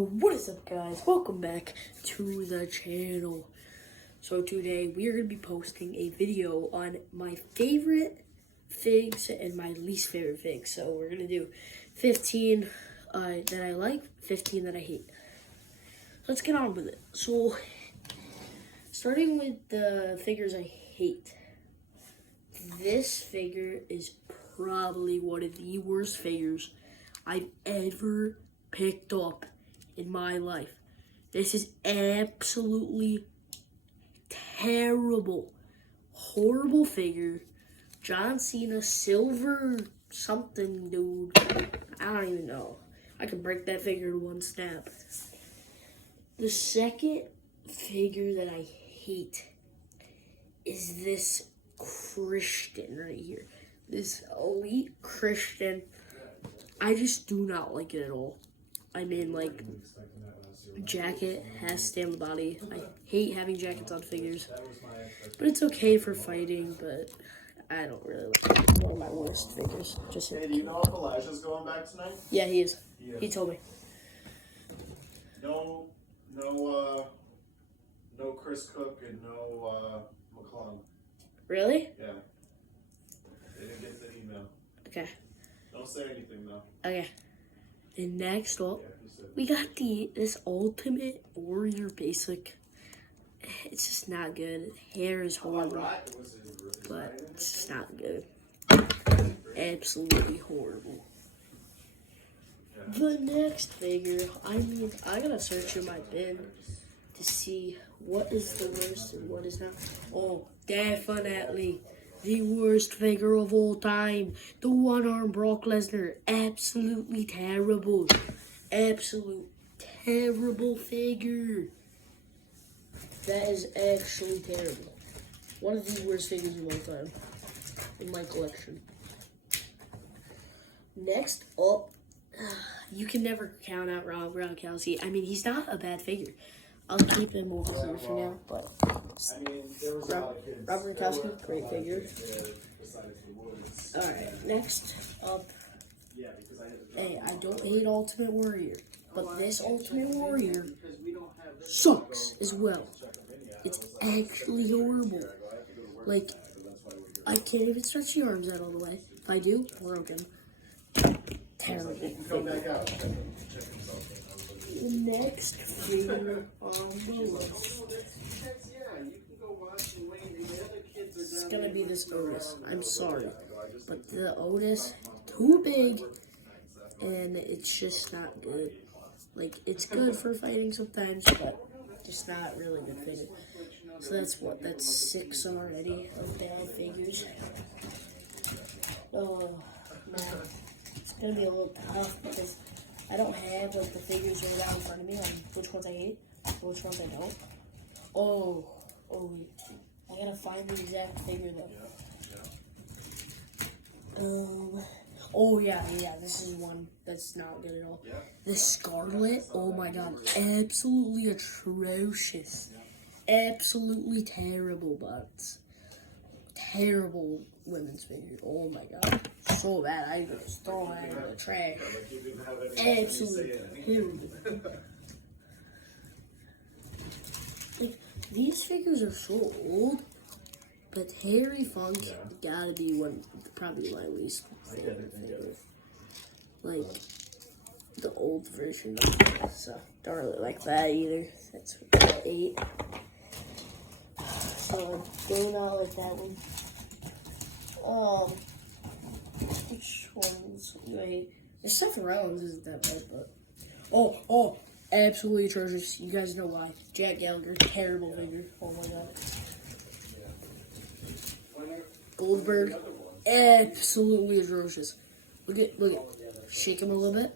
What is up, guys? Welcome back to the channel. So today we are going to be posting a video on my favorite figs and my least favorite figs. So we're going to do 15 that I like, 15 that I hate. Let's get on with it. So starting with the figures I hate. This figure is probably one of the worst figures I've ever picked up in my life. This is absolutely terrible, horrible figure. John Cena, silver something dude. I don't even know. I could break that figure in one snap. The second figure that I hate is this Christian right here. This elite Christian. I just do not like it at all. I mean, like, jacket has to stay on the body. I hate having jackets on figures. But it's okay for fighting, but I don't really like it. It's one of my worst figures. Just hey, do you know if Elijah's going back tonight? Yeah, he is. He told me. No Chris Cook and no McClung. Really? Yeah. They didn't get the email. Okay. Don't say anything, though. Okay. And next up, Yeah, we got this Ultimate Warrior basic. It's just not good. Hair is horrible, but it's just not good. Absolutely horrible. The next figure, I mean, I gotta search in my bin to see what is the worst and what is not. Oh, definitely the worst figure of all time. The one-armed Brock Lesnar. Absolutely terrible. Absolute terrible figure. That is actually terrible. One of the worst figures of all time in my collection. Next up, you can never count out Rob Gronkowski. I mean, he's not a bad figure. I'll keep him over here for now, but Rob Gronkowski, great figure. Alright, next up, hey, I don't hate Ultimate Warrior, but this Ultimate Warrior sucks as well. It's actually horrible. Like, I can't even stretch the arms out all the way. If I do, broken. Terrible. The next figure on the list is gonna be this Otis. I'm sorry, but the Otis too big, and it's just not good. Like, it's good for fighting sometimes, but just not really good figure. So that's 6 already of bad figures. Oh man, it's gonna be a little tough because I don't have like the figures right out in front of me on which ones I hate, which ones I don't. Oh, I gotta find the exact figure though. Oh yeah, this is one that's not good at all. The Scarlet, oh my god, absolutely atrocious. Absolutely terrible butts. Terrible women's figure. Oh my god. So bad. I was throwing it in the trash. Absolutely terrible. Like, these figures are so old, but Harry Funk gotta be probably my least favorite figure. Like, the old version of this. So, don't really like that either. That's 8. So, I do not like that one. Which ones do I hate? The Seth Rollins isn't that bad, but oh, absolutely atrocious. You guys know why. Jack Gallagher, terrible figure. Oh my god. Goldberg, absolutely atrocious. Look at, shake him a little bit.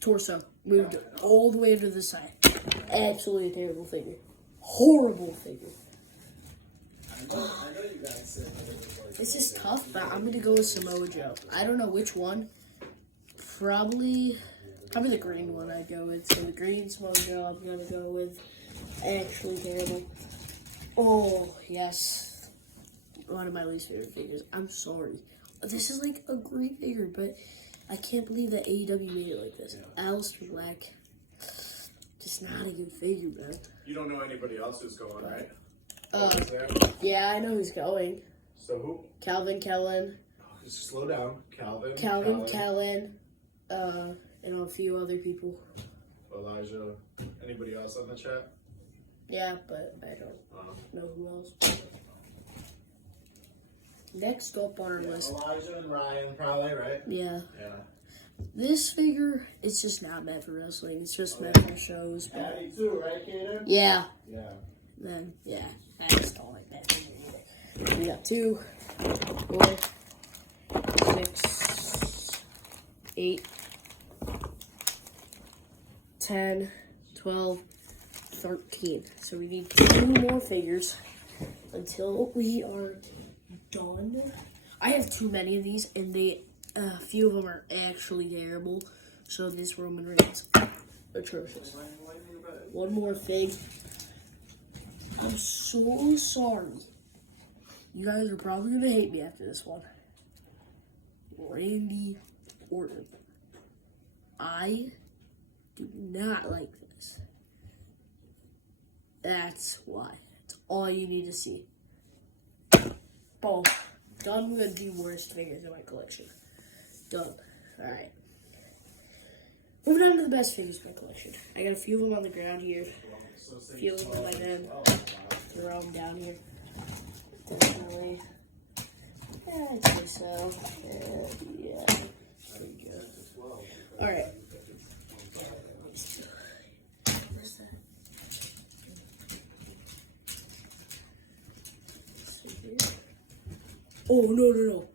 Torso moved all the way to the side. Absolutely terrible figure. Horrible figure. This is tough, but I'm gonna go with Samoa Joe. I don't know which one. Probably the green one I'd go with. So the green Samoa Joe I'm gonna go with. Actually terrible. Oh, yes. One of my least favorite figures. I'm sorry. This is like a great figure, but I can't believe that AEW made it like this. Aleister Black. It's not a good figure, man. You don't know anybody else who's going, right? Yeah, I know who's going. So who? Calvin Kellen. Just slow down. Calvin Kellen, and a few other people. Elijah. Anybody else on the chat? Yeah, but I don't know who else. Next up on our list. Elijah and Ryan, probably, right? Yeah. Yeah. This figure, it's just not meant for wrestling. It's just meant for shows. But Patty too, right, Kaden? yeah. Yeah. Then, yeah. I just don't like that figure either. We got 2, 4, 6, 8, 10, 12, 13. So we need 2 more figures until we are done. I have too many of these, and a few of them are actually terrible. So this Roman Reigns, atrocious. One more fig. I'm so sorry. You guys are probably gonna hate me after this one. Randy Orton. I do not like this. That's why. That's all you need to see. Boom. Done with the worst figures in my collection. Done. Alright. Moving on to the best figures in my collection. I got a few of them on the ground here. A few of them in my den. Throw them down here. Definitely. Yeah, I'd say so. Yeah. Pretty good. Alright. Where's that? Oh, no.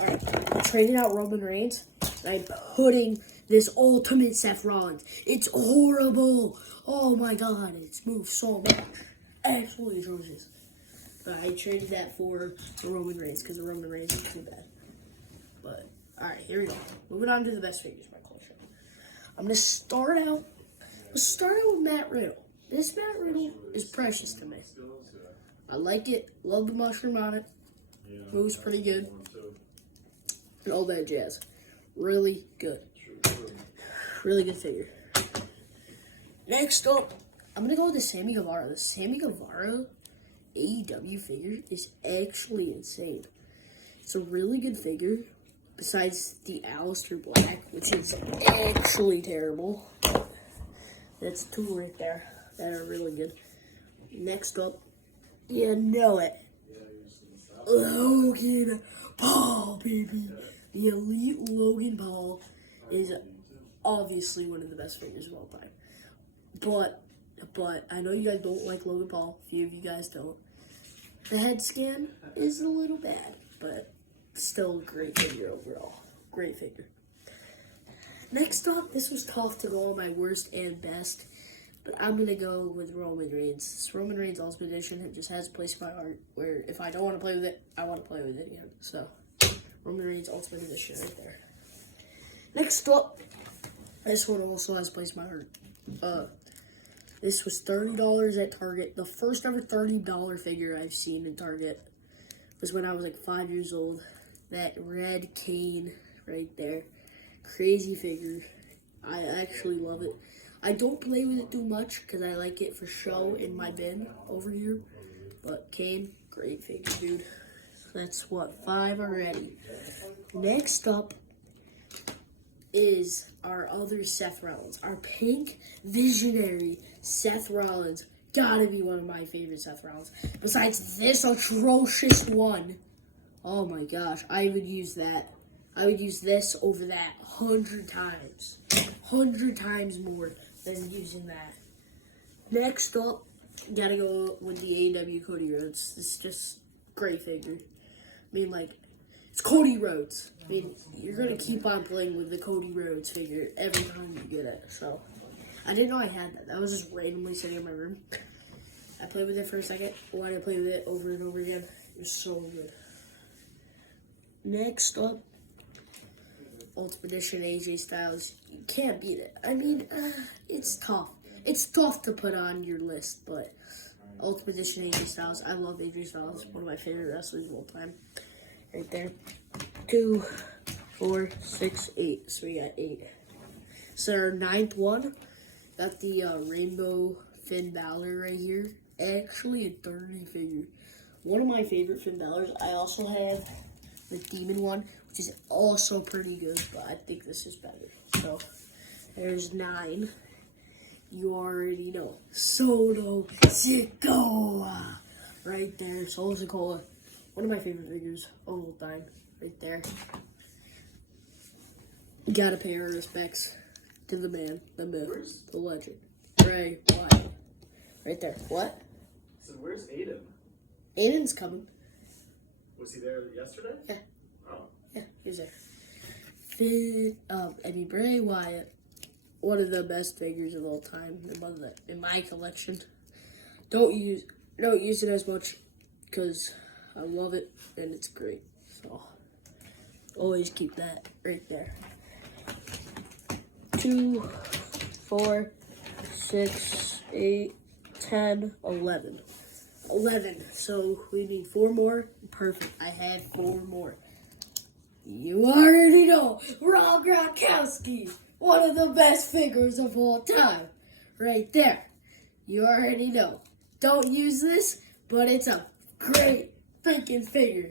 Alright, I'm trading out Roman Reigns. I'm putting this Ultimate Seth Rollins. It's horrible. Oh my god, it's moved so much. Absolutely atrocious. I traded that for the Roman Reigns because the Roman Reigns is too bad. But, alright, here we go. Moving on to the best figures in my collection. I'm going to start out with Matt Riddle. This Matt Riddle is precious to me. I like it. Love the mushroom on it. Moves pretty good. And all that jazz. Really good. Really good figure. Next up, I'm going to go with the Sammy Guevara. The Sammy Guevara AEW figure is actually insane. It's a really good figure. Besides the Aleister Black, which is actually terrible. That's 2 right there that are really good. Next up, you know it. Logan Paul, baby. The Elite Logan Paul is obviously one of the best figures of all time. But I know you guys don't like Logan Paul. A few of you guys don't. The head scan is a little bad, but still a great figure overall. Great figure. Next up, this was tough to go on my worst and best, but I'm going to go with Roman Reigns. This Roman Reigns Ultimate Edition, it just has a place in my heart where if I don't want to play with it, I want to play with it again. So, Roman Reigns Ultimate Edition right there. Next up, this one also has a place in my heart. This was $30 at Target. The first ever $30 figure I've seen in Target was when I was like 5 years old. That red Kane right there. Crazy figure. I actually love it. I don't play with it too much because I like it for show in my bin over here. But Kane, great figure, dude. That's what, 5 already. Next up is our other Seth Rollins. Our pink visionary Seth Rollins. Gotta be one of my favorite Seth Rollins. Besides this atrocious one. Oh my gosh, I would use that. I would use this over that 100 times. 100 times more than using that. Next up, gotta go with the AEW Cody Rhodes. This is just great figure. I mean, like, it's Cody Rhodes. I mean, you're gonna keep on playing with the Cody Rhodes figure every time you get it. So, I didn't know I had that. That was just randomly sitting in my room. I played with it for a second. Wanted to play with it over and over again. It was so good. Next up, Ultimate Edition AJ Styles. You can't beat it. I mean, it's tough. It's tough to put on your list, but Ultimate Edition AJ Styles. I love AJ Styles. One of my favorite wrestlers of all time. Right there. 2, 4, 6, 8. So we got 8. So our 9th one, Got the Rainbow Finn Balor right here. Actually a dirty figure. One of my favorite Finn Balors. I also have the Demon one, which is also pretty good, but I think this is better. So, there's 9. You already know. Solo Sikoa. Right there. Solo Sikoa. One of my favorite figures of all time. Right there. Gotta pay our respects to the man, the myth, the legend. Bray Wyatt. Right there. What? So where's Aiden? Aiden's coming. Was he there yesterday? Yeah. Oh. Yeah, he's there. Bray Wyatt, one of the best figures of all time in my collection. Don't use it as much because I love it and it's great. So always keep that right there. 2, 4, 6, 8, 10, 11. 11. So we need 4 more. Perfect. I had 4 more. You already know. Rob Gronkowski. One of the best figures of all time. Right there. You already know. Don't use this, but it's a great freaking figure.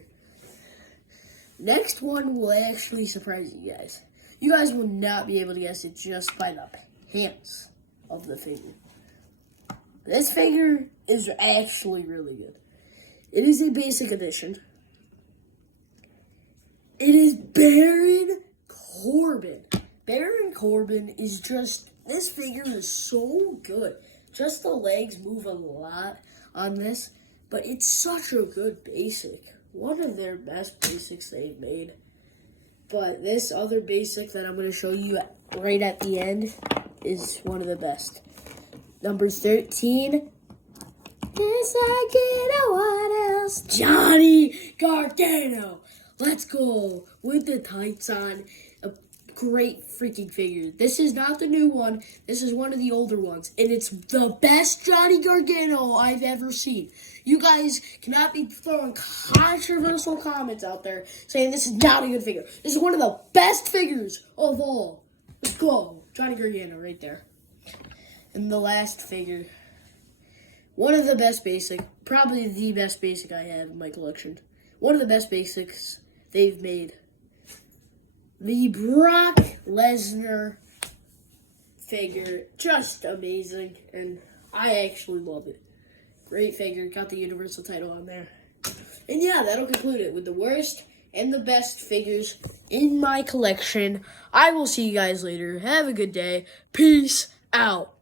Next one will actually surprise you guys. You guys will not be able to guess it just by the hands of the figure. This figure is actually really good. It is a basic edition. It is Baron Corbin. Baron Corbin is just, this figure is so good. Just the legs move a lot on this, but it's such a good basic. One of their best basics they've made. But this other basic that I'm going to show you right at the end is one of the best. Number 13. Yes, I get what else? Johnny Gargano. Let's go. With the tights on. A great freaking figure. This is not the new one. This is one of the older ones. And it's the best Johnny Gargano I've ever seen. You guys cannot be throwing controversial comments out there saying this is not a good figure. This is one of the best figures of all. Let's go. Johnny Gargano right there. And the last figure. One of the best basic. Probably the best basic I have in my collection. One of the best basics they've made. The Brock Lesnar figure. Just amazing. And I actually love it. Great figure. Got the Universal title on there. And yeah, that'll conclude it with the worst and the best figures in my collection. I will see you guys later. Have a good day. Peace out.